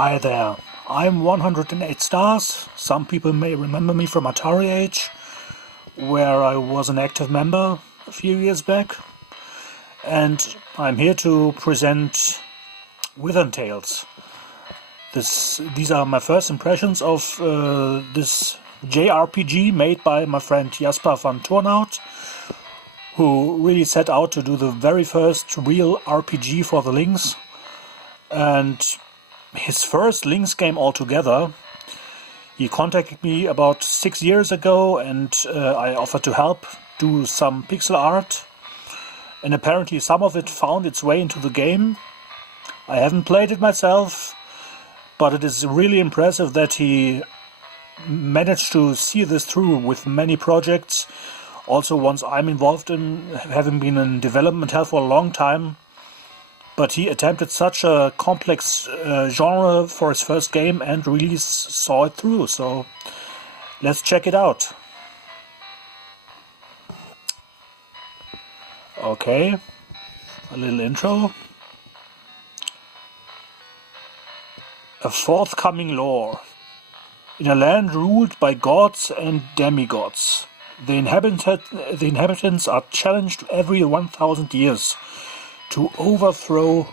Hi there, I'm 108 Stars. Some people may remember me from Atari age, where I was an active member a few years back. And I'm here to present Wyvern Tales. These are my first impressions of this JRPG made by my friend Jasper van Tornout, who really set out to do the very first real RPG for the Lynx. And his first Lynx game altogether. He contacted me about 6 years ago, and I offered to help do some pixel art. And apparently some of it found its way into the game. I haven't played it myself, but it is really impressive that he managed to see this through with many projects. Also ones I'm involved in, having been in development hell for a long time. But he attempted such a complex genre for his first game and really saw it through. So let's check it out. Okay, a little intro. A forthcoming lore. In a land ruled by gods and demigods, the inhabitants are challenged every 1,000 years to overthrow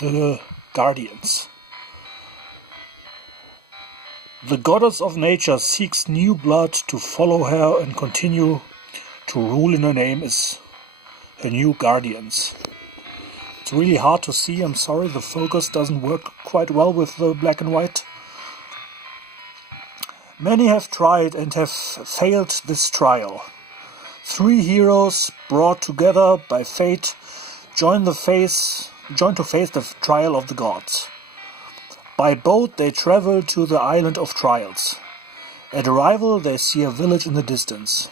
the Guardians. The goddess of nature seeks new blood to follow her and continue to rule in her name as her new Guardians. It's really hard to see, I'm sorry, the focus doesn't work quite well with the black and white. Many have tried and have failed this trial. 3 heroes brought together by fate join to face the trial of the gods. By boat they travel to the island of trials. At arrival they see a village in the distance.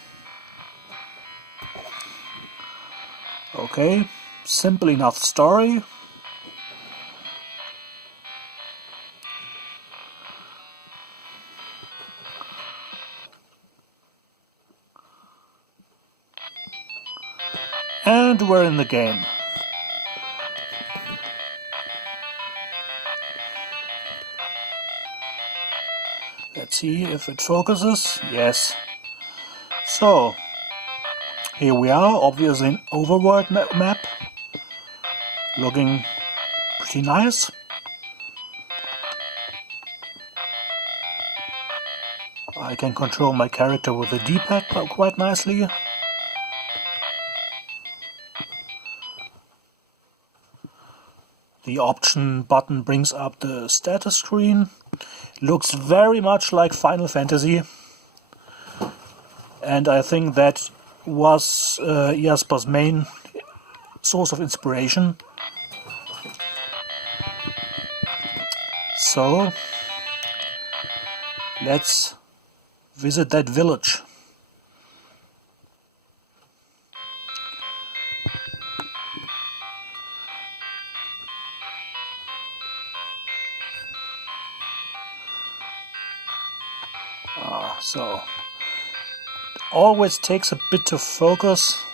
Okay, simple enough story. And we're in the game. Let's see if it focuses. Yes. So, here we are, obviously an overworld map. Looking pretty nice. I can control my character with the D-pad quite nicely. The option button brings up the status screen. Looks very much like Final Fantasy. And I think that was Jasper's main source of inspiration. So, let's visit that village. So, it always takes a bit to focus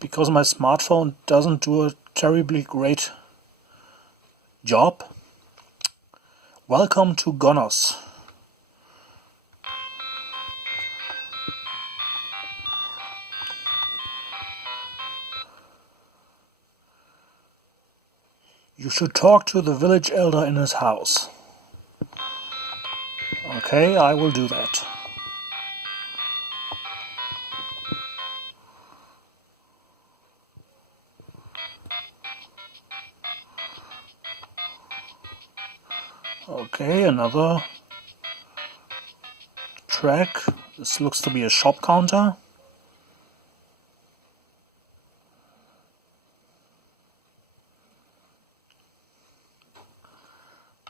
because my smartphone doesn't do a terribly great job. Welcome to Gonos. You should talk to the village elder in his house. Okay, I will do that. Okay, another track. This looks to be a shop counter.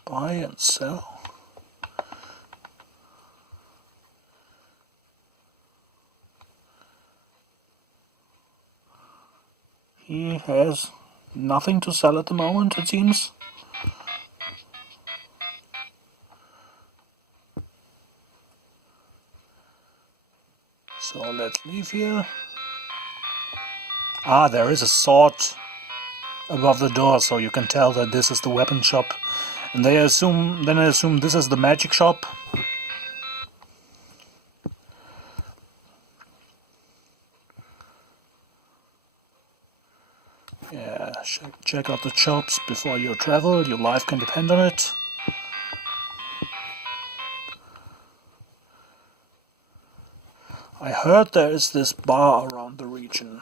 Buy and sell. He has nothing to sell at the moment, it seems. So let's leave here. Ah, there is a sword above the door, so you can tell that this is the weapon shop And I assume this is the magic shop. Yeah, check out the shops before you travel. Your life can depend on it. I heard there is this bar around the region,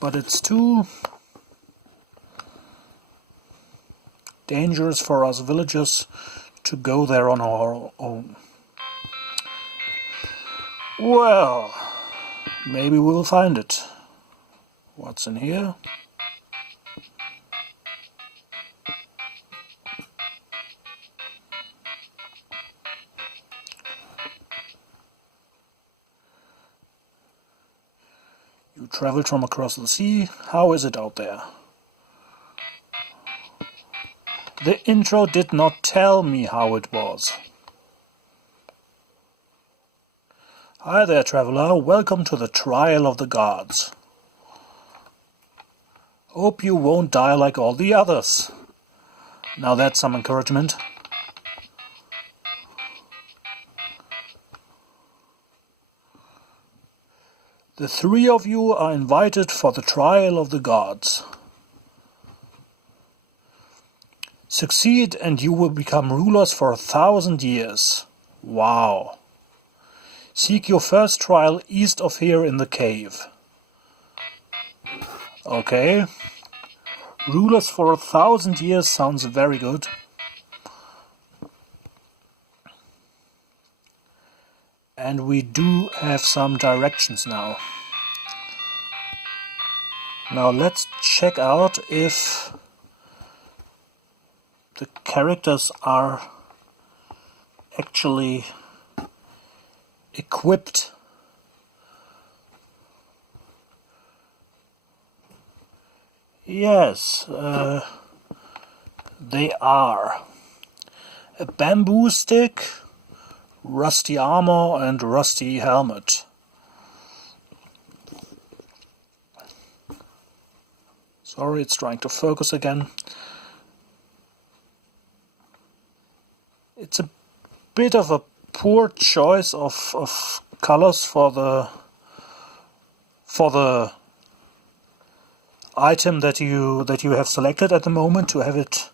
but it's too dangerous for us villagers to go there on our own. Well, maybe we'll find it. What's in here? You traveled from across the sea. How is it out there? The intro did not tell me how it was. Hi there, traveler. Welcome to the trial of the gods. Hope you won't die like all the others. Now that's some encouragement. The three of you are invited for the trial of the gods. Succeed and you will become rulers for 1,000 years. Wow. Seek your first trial east of here in the cave. Okay. Rulers for 1,000 years sounds very good. And we do have some directions now. Now let's check out if the characters are actually equipped. Yes, they are. A bamboo stick, rusty armor and rusty helmet. Sorry, it's trying to focus again. It's a bit of a poor choice of colors for the item that you have selected at the moment, to have it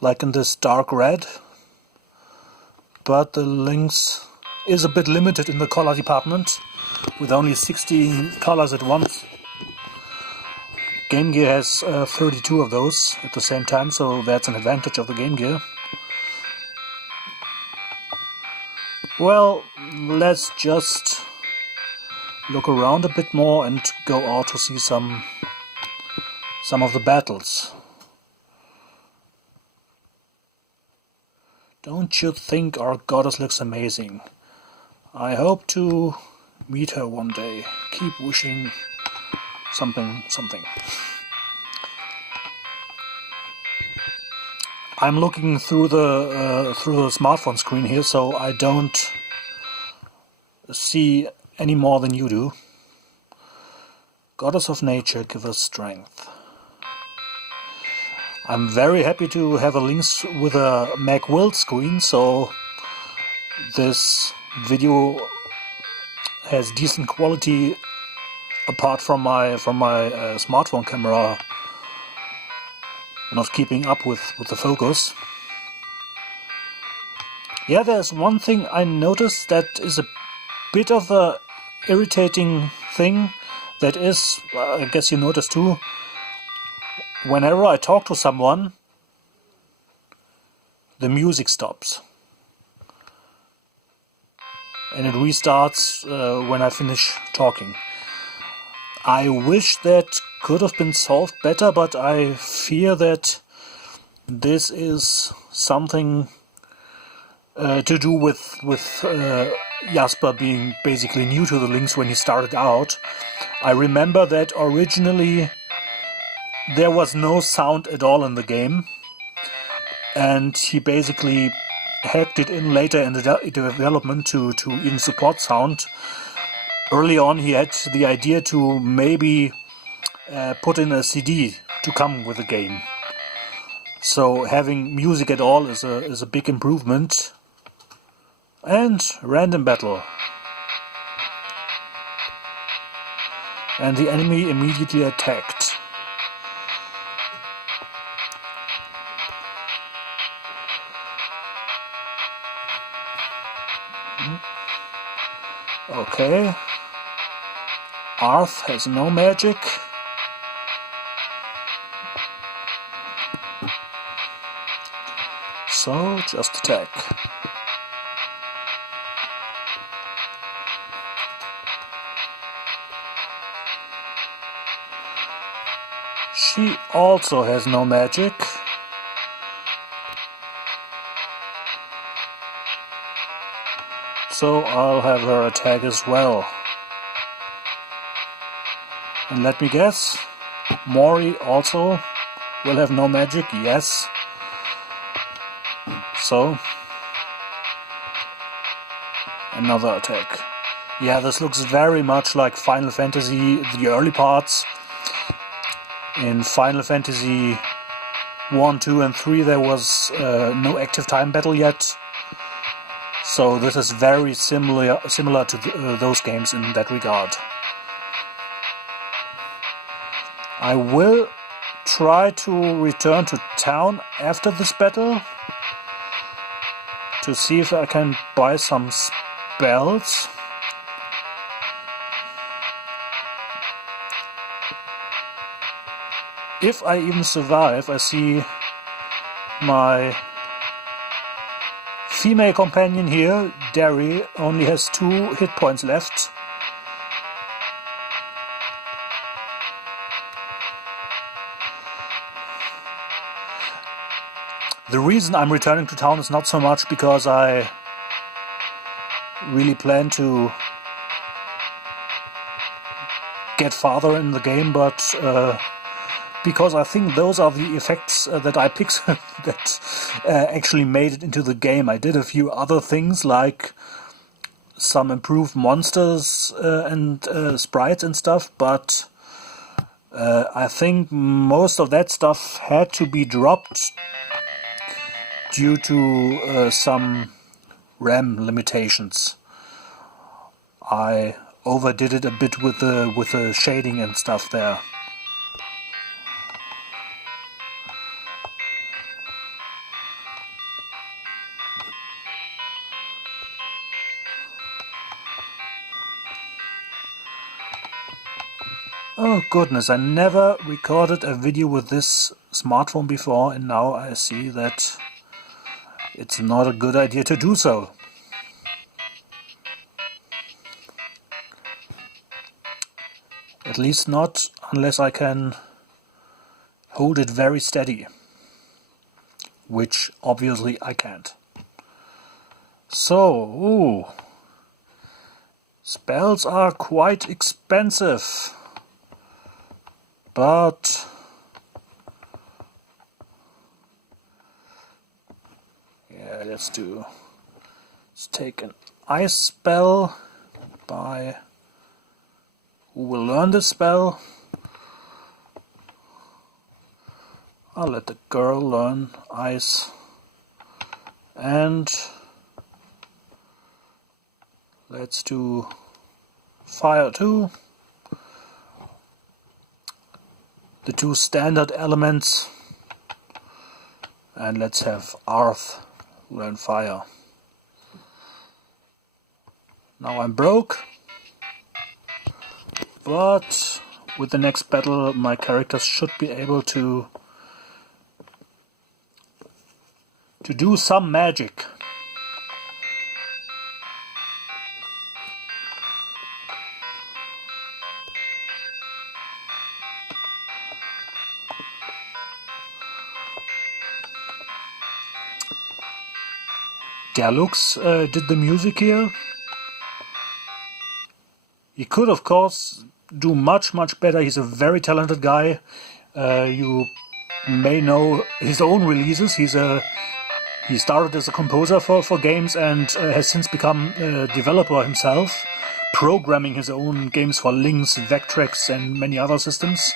like in this dark red. But the Lynx is a bit limited in the color department, with only 16 colors at once. Game Gear has 32 of those at the same time, so that's an advantage of the Game Gear. Well, let's just look around a bit more and go out to see some of the battles. Don't you think our goddess looks amazing? I hope to meet her one day. Keep wishing something. I'm looking through the smartphone screen here, so I don't see any more than you do. Goddess of nature, give us strength. I'm very happy to have a Lynx with a Mac World screen, so this video has decent quality apart from my smartphone camera not keeping up with the focus. Yeah, there's one thing I noticed that is a bit of a irritating thing. That is, I guess you noticed too, whenever I talk to someone, the music stops. And it restarts when I finish talking. I wish that could have been solved better, but I fear that this is something to do with Jasper being basically new to the Lynx when he started out. I remember that originally there was no sound at all in the game, and he basically hacked it in later in the development to even support sound. Early on he had the idea to maybe put in a CD to come with the game. So having music at all is a big improvement. And random battle. And the enemy immediately attacked. Okay. Arth has no magic. So just attack. She also has no magic. So I'll have her attack as well. And let me guess, Mori also will have no magic, yes. So, another attack. Yeah, this looks very much like Final Fantasy, the early parts. In Final Fantasy 1, 2 and 3 there was no active time battle yet. So this is very similar to those games in that regard. I will try to return to town after this battle to see if I can buy some spells. If I even survive, I see my female companion here, Derry, only has 2 hit points left. The reason I'm returning to town is not so much because I really plan to get farther in the game, but because I think those are the effects that I picked that actually made it into the game. I did a few other things like some improved monsters and sprites and stuff, but I think most of that stuff had to be dropped due to some RAM limitations. I overdid it a bit with the shading and stuff there. Oh goodness, I never recorded a video with this smartphone before, and now I see that it's not a good idea to do so. At least not unless I can hold it very steady, which obviously I can't. So, spells are quite expensive, but yeah, let's take an ice spell by who will learn this spell. I'll let the girl learn ice, and let's do fire too. The 2 standard elements, and let's have Arth learn fire. Now I'm broke, but with the next battle my characters should be able to do some magic. Galux did the music here. He could, of course, do much better. He's a very talented guy. You may know his own releases. He started as a composer for games and has since become a developer himself, programming his own games for Lynx, Vectrex and many other systems.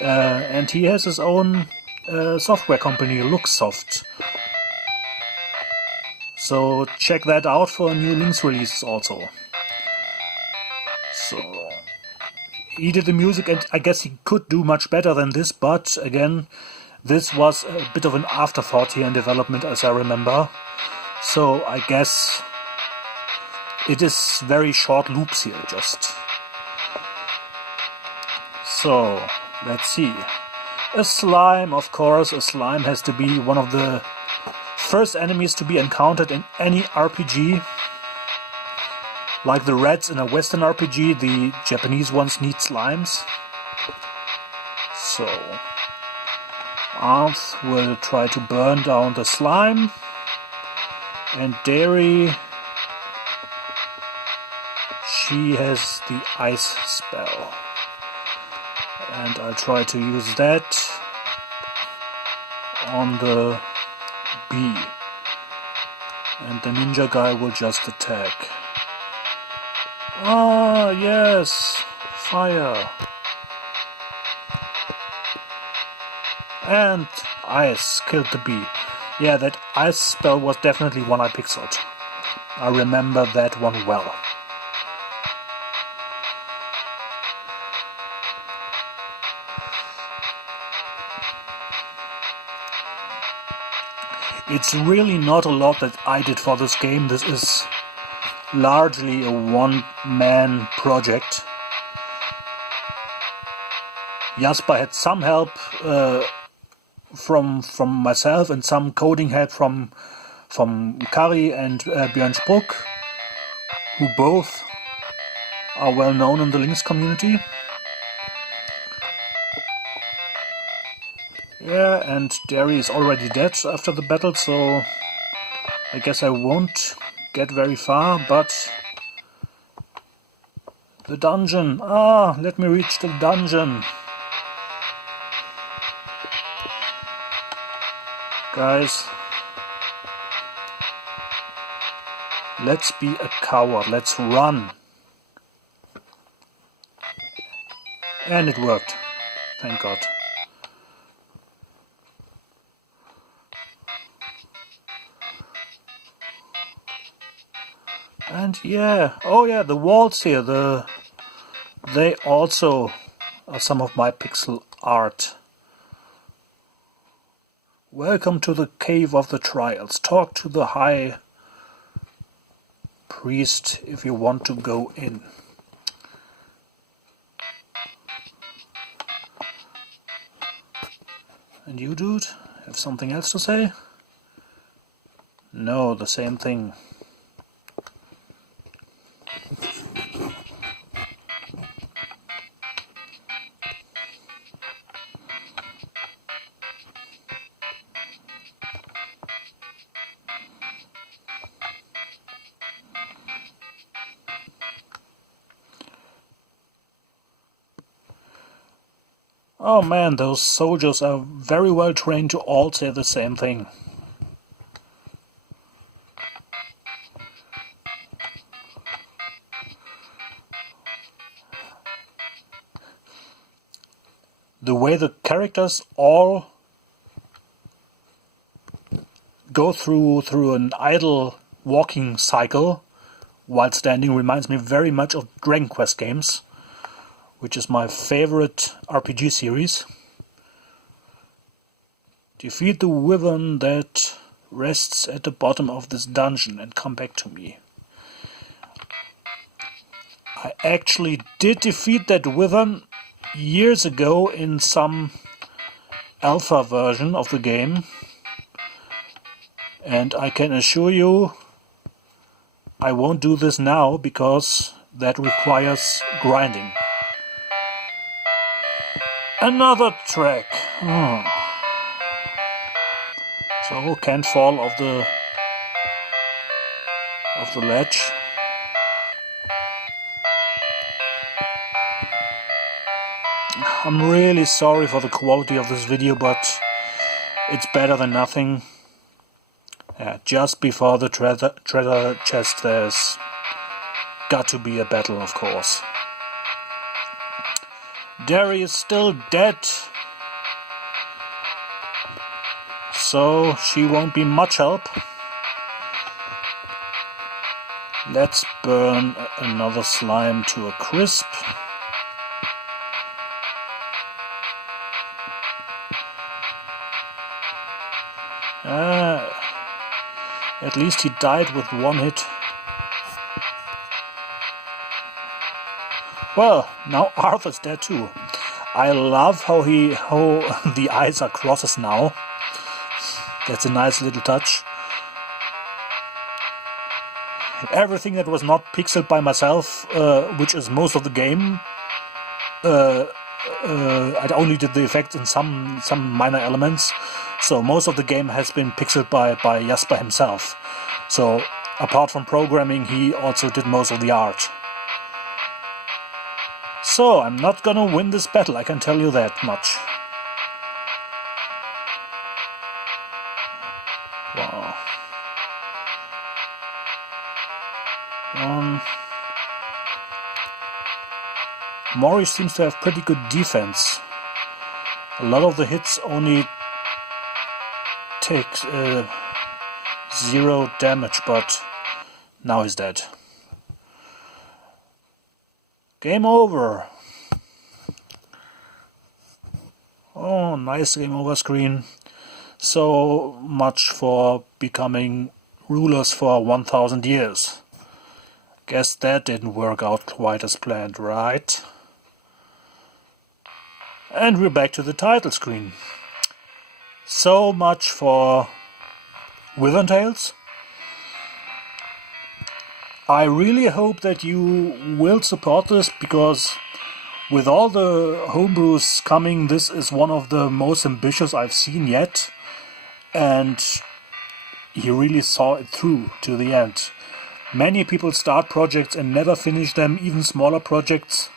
And he has his own software company, Luxsoft. So check that out for new Lynx releases also. So he did the music, and I guess he could do much better than this, but again, this was a bit of an afterthought here in development, as I remember. So I guess it is very short loops here, just. So, let's see. A slime, of course. A slime has to be one of the first enemies to be encountered in any RPG. Like the rats in a Western RPG, the Japanese ones need slimes. So, Arth will try to burn down the slime. And Dairy, she has the ice spell. And I'll try to use that on the bee. And the ninja guy will just attack. Ah, yes! Fire! And ice killed the bee. Yeah, that ice spell was definitely one I pixeled. I remember that one well. It's really not a lot that I did for this game. This is largely a one-man project. Jasper had some help from myself and some coding help from Kari and Björn Spruck, who both are well known in the Lynx community. Yeah, and Derry is already dead after the battle, so I guess I won't get very far, but the dungeon. Ah, let me reach the dungeon. Guys, let's be a coward, let's run. And it worked, thank God. And yeah, oh yeah, the walls here, they also are some of my pixel art. Welcome to the Cave of the Trials. Talk to the High Priest if you want to go in. And you, dude, have something else to say? No, the same thing. Oh man, those soldiers are very well trained to all say the same thing. The way the characters all go through an idle walking cycle while standing reminds me very much of Dragon Quest games, which is my favorite RPG series. Defeat the wyvern that rests at the bottom of this dungeon and come back to me. I actually did defeat that wyvern years ago in some alpha version of the game, and I can assure you I won't do this now because that requires grinding. Another track. So can't fall off the ledge. I'm really sorry for the quality of this video, but it's better than nothing. Just before the treasure chest there's got to be a battle, of course. Derry is still dead. so she won't be much help. Let's burn another slime to a crisp. At least he died with one hit. Well, now Arthur's dead too. I love how the eyes are crosses now. That's a nice little touch. Everything that was not pixeled by myself, which is most of the game, I only did the effects in some minor elements. So most of the game has been pixeled by Jasper himself. So apart from programming, he also did most of the art. So I'm not gonna win this battle, I can tell you that much. Wow. Mori seems to have pretty good defense. A lot of the hits only take 0 damage, but now he's dead. Game over. Oh, nice game over screen. So much for becoming rulers for 1000 years. Guess that didn't work out quite as planned, right? And we're back to the title screen. So much for Wyvern Tales. I really hope that you will support this, because with all the homebrews coming, this is one of the most ambitious I've seen yet. And he really saw it through to the end. Many people start projects and never finish them, even smaller projects.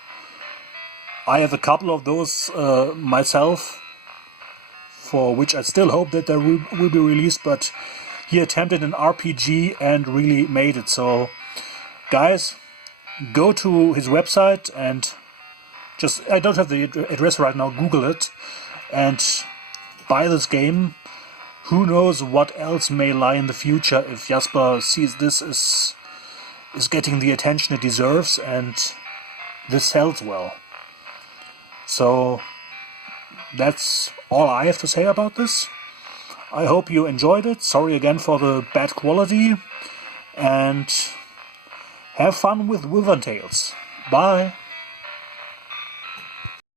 I have a couple of those myself, for which I still hope that they will be released, but he attempted an RPG and really made it. So guys, go to his website and just, I don't have the address right now, Google it and buy this game. Who knows what else may lie in the future if Jasper sees this is getting the attention it deserves and this sells well. So that's all I have to say about this. I hope you enjoyed it. Sorry again for the bad quality. And have fun with Wyvern Tales. Bye.